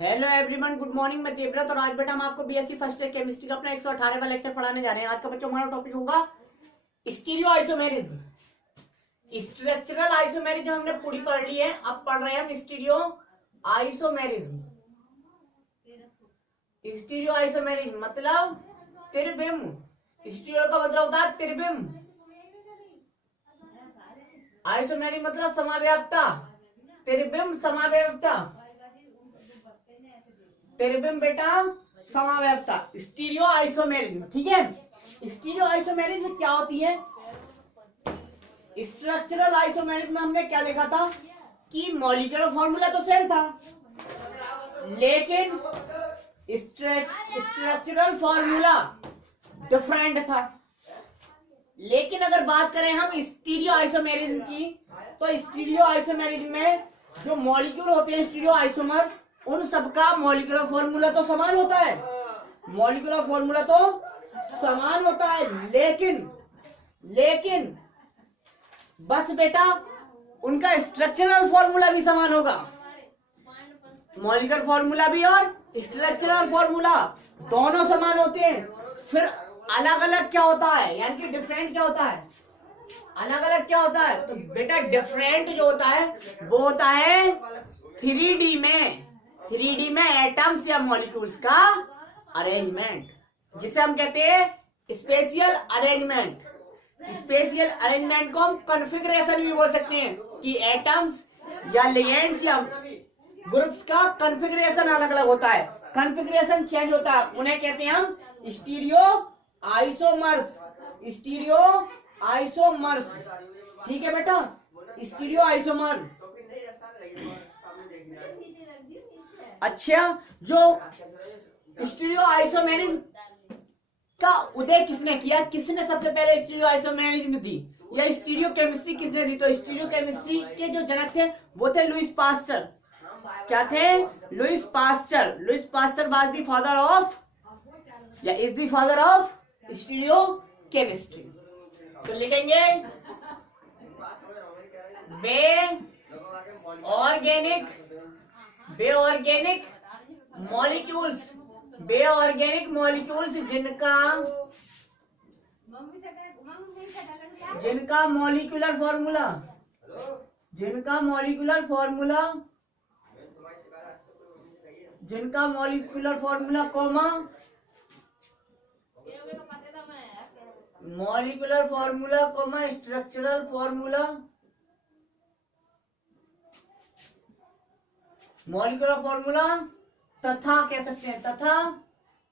Hello everyone, good morning. मैं देवव्रत और आज बेटा हम आपको बीएससी फर्स्ट ईयर केमिस्ट्री का अपना 118वां लेक्चर पढ़ाने जा रहे हैं। आज का बच्चों हमारा टॉपिक होगा स्टीरियो आइसोमेरिज्म। स्ट्रक्चरल आइसोमेरिज्म हमने पूरी पढ़ ली है, अब पढ़ रहे हैं हम स्टीरियो आइसोमेरिज्म। स्टीरियो आइसोमेरिज्म मतलब त्रिबिम्ब। स्टीरियो का मतलब होता है त्रिबिम्ब, आइसोमेरिज्म मतलब समाव्याप्ता, त्रिबिम्ब समाव्याप्ता, त्रिबिम्ब बेटा समाव्याप्ता, स्टीरियो आइसोमेरिज्म। ठीक है, स्टीरियो आइसोमेरिज्म क्या होती है? स्ट्रक्चरल आइसोमेरिज्म में हमने क्या देखा था कि मॉलिक्यूलर फॉर्मूला तो सेम था, लेकिन स्ट्रक्चरल फॉर्मूला डिफरेंट था। लेकिन अगर बात करें हम स्टीरियो आइसोमेरिज्म की, तो स्टीरियो आइसोमेरिज्म में जो मॉलिक्यूल होते हैं स्टीरियो आइसोमर, उन सबका मॉलिक्यूलर फॉर्मूला तो समान होता है, मॉलिक्यूलर फॉर्मूला तो समान होता है, लेकिन बस बेटा उनका स्ट्रक्चरल फॉर्मूला भी समान होगा। मॉलिक्यूलर फॉर्मूला भी और स्ट्रक्चरल फॉर्मूला दोनों समान होते हैं। फिर अलग अलग क्या होता है, यानी कि डिफरेंट क्या होता है? अलग अलग क्या होता है? तो बेटा डिफरेंट जो होता है वो होता है 3D में, 3D में एटम्स या मॉलिक्यूल्स का अरेंजमेंट, जिसे हम कहते हैं स्पेशियल अरेंजमेंट। स्पेशियल अरेंजमेंट को हम कॉन्फ़िगरेशन भी बोल सकते हैं कि एटम्स या लिगेंड्स या ग्रुप्स का कॉन्फ़िगरेशन अलग अलग होता है, कॉन्फ़िगरेशन चेंज होता है, उन्हें कहते हैं हम स्टीरियो आइसोमर्स। स्टीरियो आइसोमर्स, ठीक है बेटा, स्टीरियो आइसोमर। अच्छा, जो स्टीरियो आइसोमेरिज्म का उदय किसने किया? किसने सबसे पहले स्टीरियो आइसोमेरिज्म दी या स्टीरियो केमिस्ट्री किसने दी? तो स्टीरियो केमिस्ट्री के जो जनक थे वो थे लुईस पास्चर। क्या थे? Louis Pasteur. Louis Pasteur was the father of या is the father of stereochemistry. तो लिखेंगे बेऑर्गेनिक मॉलिक्यूल्स, बेऑर्गेनिक मॉलिक्यूल्स जिनका molecular formula comma molecular formula comma structural formula, molecular formula तथा कह सकते हैं तथा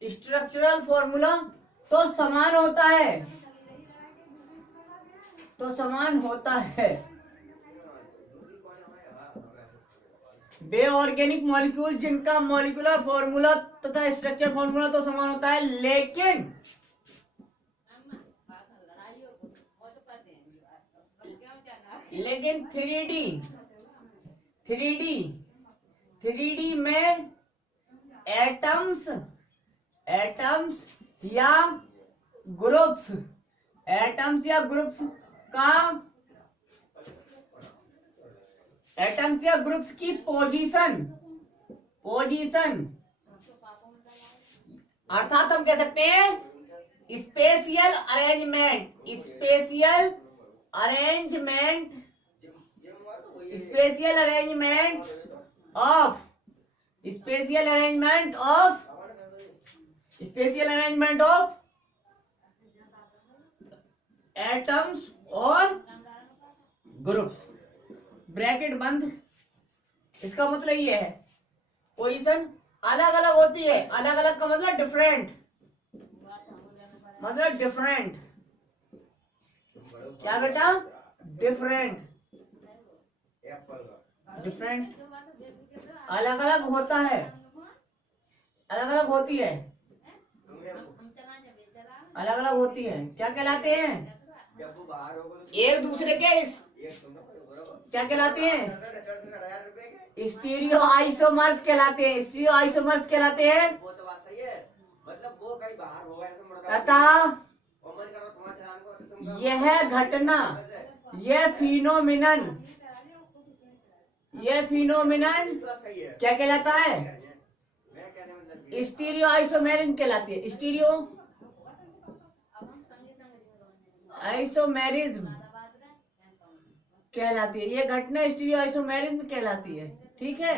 स्ट्रक्चरल फॉर्मूला तो समान होता है, बेऑर्गेनिक मॉलिक्यूल जिनका मॉलिक्यूलर फॉर्मूला तथा स्ट्रक्चरल फॉर्मूला तो समान होता है, लेकिन 3D में एटम्स या ग्रुप्स की पोजीशन, अर्थात हम कह सकते हैं स्पेशियल अरेंजमेंट ऑफ एटम्स और ग्रुप्स, ब्रैकेट बंद। इसका मतलब ये है पोजीशन अलग अलग होती है, अलग अलग का मतलब डिफरेंट, क्या बेटा? डिफरेंट अलग अलग होता है, अलग अलग होती है, क्या कहलाते हैं? एक दूसरे के क्या कहलाते हैं? स्टीरियो आइसोमर्स कहलाते हैं, तथा यह घटना, यह फिनोमिनन क्या कहलाता है? स्टीरियो आइसोमेरिज्म कहलाती है। स्टीरियो आइसोमेरिज्म कहलाती है, ये घटना स्टीरियो आइसोमेरिज्म कहलाती है। ठीक है,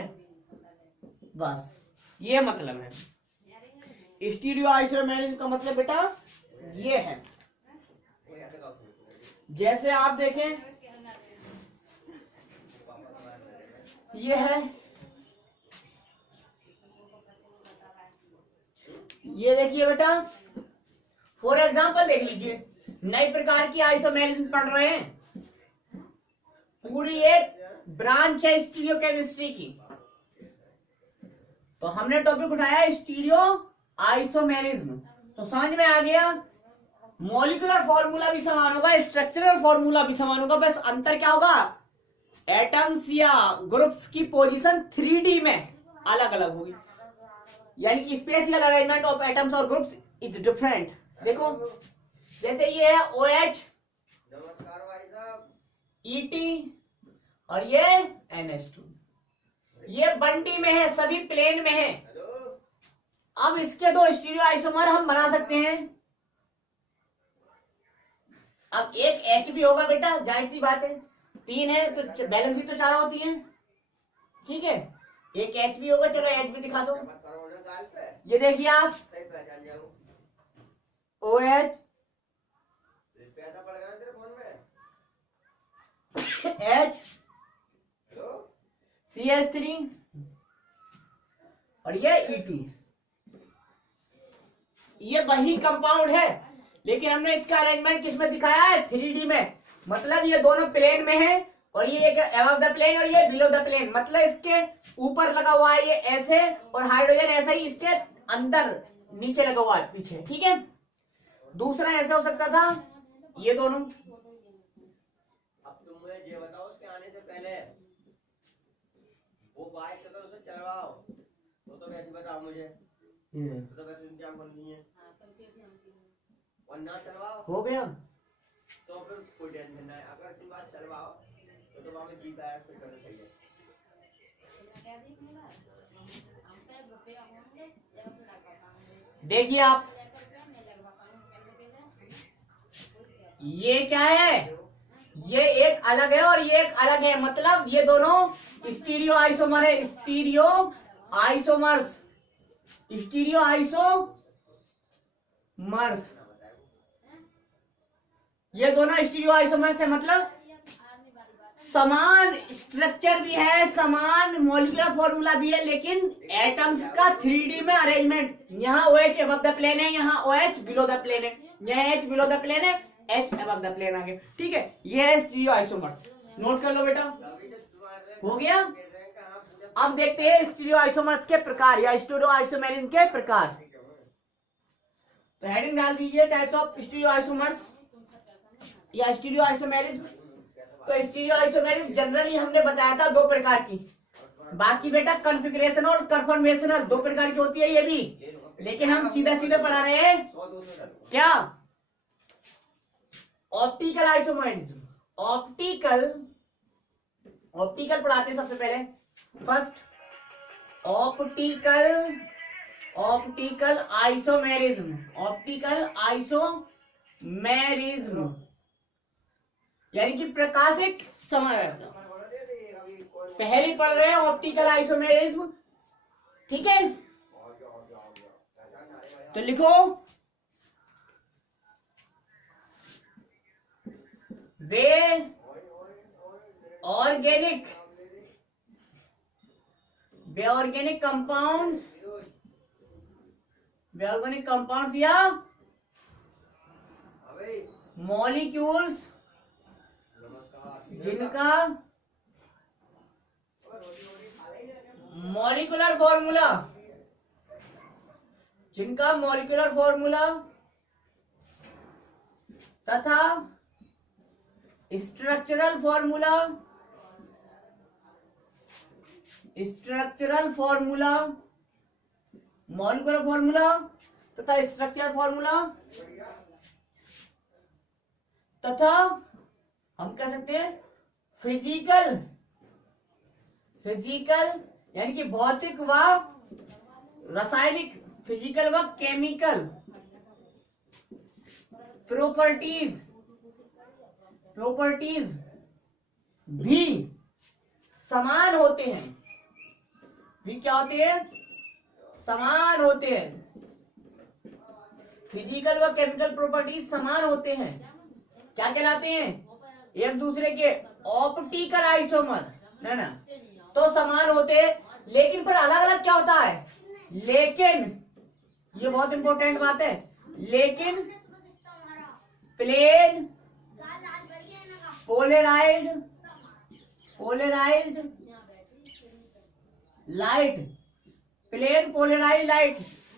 बस ये मतलब है स्टीरियो आइसोमेरिज्म का मतलब बेटा ये है। जैसे आप देखें, ये है, ये देखिए बेटा, फॉर एग्जांपल देख लीजिए, नई प्रकार की आइसोमेरिज्म पढ़ रहे हैं, पूरी एक ब्रांच है स्टीरियो केमिस्ट्री की। तो हमने टॉपिक उठाया स्टीरियो आइसोमेरिज्म, तो समझ में आ गया। मॉलिक्यूलर फॉर्मूला भी समान होगा, स्ट्रक्चरल फॉर्मूला भी समान होगा, बस अंतर क्या होगा, एटम्स या ग्रुप्स की पोजीशन 3D में अलग अलग होगी, यानी कि स्पेशियल अरेंजमेंट ऑफ एटम्स और ग्रुप्स इज डिफरेंट। देखो जैसे ये है OH, नमस्कार भाई साहब, ET और ये NH2, ये बंटी में है, सभी प्लेन में है। हेलो, अब इसके दो स्टीरियो आइसोमर हम बना सकते हैं। अब एक H भी होगा बेटा, जाहिर सी बात है, 3 है तो बैलेंस तो 4 होती है। ठीक है, एक H भी होगा, चलो H भी दिखा दो। मत करो ना गाल पे, ये देखिए आप, सही पहचान जाऊं। OH पैसा पड़ गया तेरे फोन में। H हेलो, CH3 और ये ET, ये वही कंपाउंड है, लेकिन हमने इसका अरेंजमेंट किसमें दिखाया है, 3D में। मतलब ये दोनों प्लेन में है, और ये एक अबव द प्लेन और ये बिलो द प्लेन, मतलब इसके ऊपर लगा हुआ है ये ऐसे, और हाइड्रोजन ऐसा ही इसके अंदर नीचे लगा हुआ है पीछे। ठीक है, दूसरा ऐसा हो सकता था, ये दोनों। अब तुम मुझे ये बताओ, उसके आने से पहले वो बाइक तो उसे चलवाओ, वो तो वैसे बताओ मुझे, तो वैसे इंतजाम करनी है, और ना चलवाओ हो गया। तो फिर कोई टेंशन नहीं। अगर तुम बात चलवाओ तो वहां में GPS फिट करना चाहिए। देखिए आप, ये क्या है, ये एक अलग है और ये एक अलग है, मतलब ये दोनों स्टीरियो आइसोमर है, स्टीरियो आइसोमर्स, स्टीरियो आइसोमर्स, ये दोनों स्टीरियो आइसोमर्स है, मतलब समान स्ट्रक्चर भी है, समान मॉलिक्यूलर फॉर्मूला भी है, लेकिन एटम्स का 3D में अरेंजमेंट, यहाँ OH अबव द प्लेन है, यहाँ OH बिलो द प्लेन है, यहाँ H बिलो द प्लेन है, H अबव द प्लेन आगे। ठीक है, ये है स्टीरियो आइसोमर्स, नोट कर लो बेटा, हो गया। अब देखते हैं स्टीरियो आइसोमर्स के प्रकार या स्टीरियो आइसोमेरिज्म के प्रकार। तो हेडिंग डाल दीजिए, टाइप्स ऑफ स्टीरियो आइसोमर्स या स्टीरियो आइसोमेरिज्म। तो स्टीरियो आइसोमेरिज्म जनरली हमने बताया था 2 प्रकार की, बाकी बेटा कॉन्फ़िगरेशन और कन्फर्मेशनल 2 प्रकार की होती है ये भी, लेकिन हम सीधा सीधा पढ़ा रहे हैं क्या, ऑप्टिकल आइसोमेरिज्म। ऑप्टिकल पढ़ाते हैं सबसे पहले, first optical isomerism, optical isomerism यानी कि प्रकाशिक समवर्तन, पहले पढ़ रहे हैं ऑप्टिकल आइसोमेरिज्म। ठीक है, तो लिखो, वे ऑर्गेनिक कंपाउंड्स या मॉलिक्यूल्स जिनका मॉलिक्यूलर फॉर्मूला तथा स्ट्रक्चरल फॉर्मूला मॉलिक्यूलर फॉर्मूला तथा स्ट्रक्चरल फॉर्मूला तथा हम कह सकते हैं फिजिकल यानी कि भौतिक व रासायनिक फिजिकल व केमिकल प्रॉपर्टीज भी समान होते हैं। भी क्या होते हैं? समान होते हैं। फिजिकल व केमिकल प्रॉपर्टीज समान होते हैं। क्या कहलाते हैं? एक दूसरे के ऑप्टिकल आइसोमर, ना तो समान होते हैं, लेकिन पर अलग अलग क्या होता है? लेकिन ये बहुत इंपॉर्टेंट बात है, लेकिन plane polarised light, plane polarised light,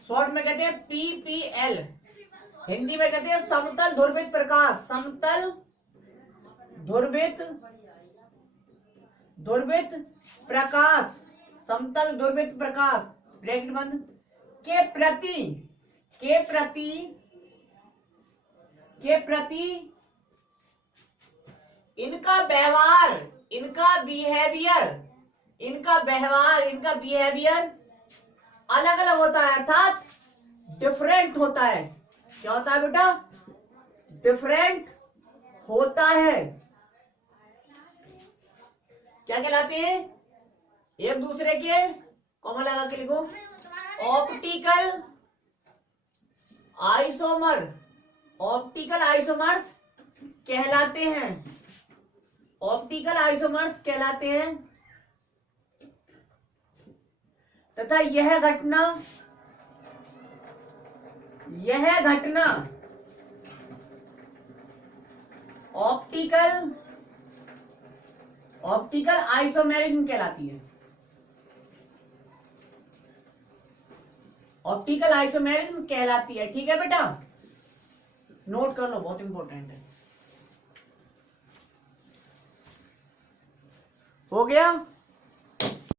short में कहते हैं पीपीएल, हिंदी में कहते हैं समतल ध्रुवित प्रकाश, समतल ध्रुवित प्रकाश, समतल ध्रुवित प्रकाश, ब्रैकेट बंद, के प्रति इनका व्यवहार, इनका बिहेवियर अलग अलग होता है, अर्थात डिफरेंट होता है। क्या होता है बेटा? डिफरेंट होता है। क्या कहलाते हैं? एक दूसरे के, कॉमा लगा के लिखो, ऑप्टिकल आइसोमर्स कहलाते हैं। ऑप्टिकल आइसोमर्स कहलाते हैं तथा यह घटना ऑप्टिकल आइसोमेरिज्म कहलाती है। ऑप्टिकल आइसोमेरिज्म कहलाती है। ठीक है बेटा, नोट कर लो, बहुत इंपॉर्टेंट है। हो गया?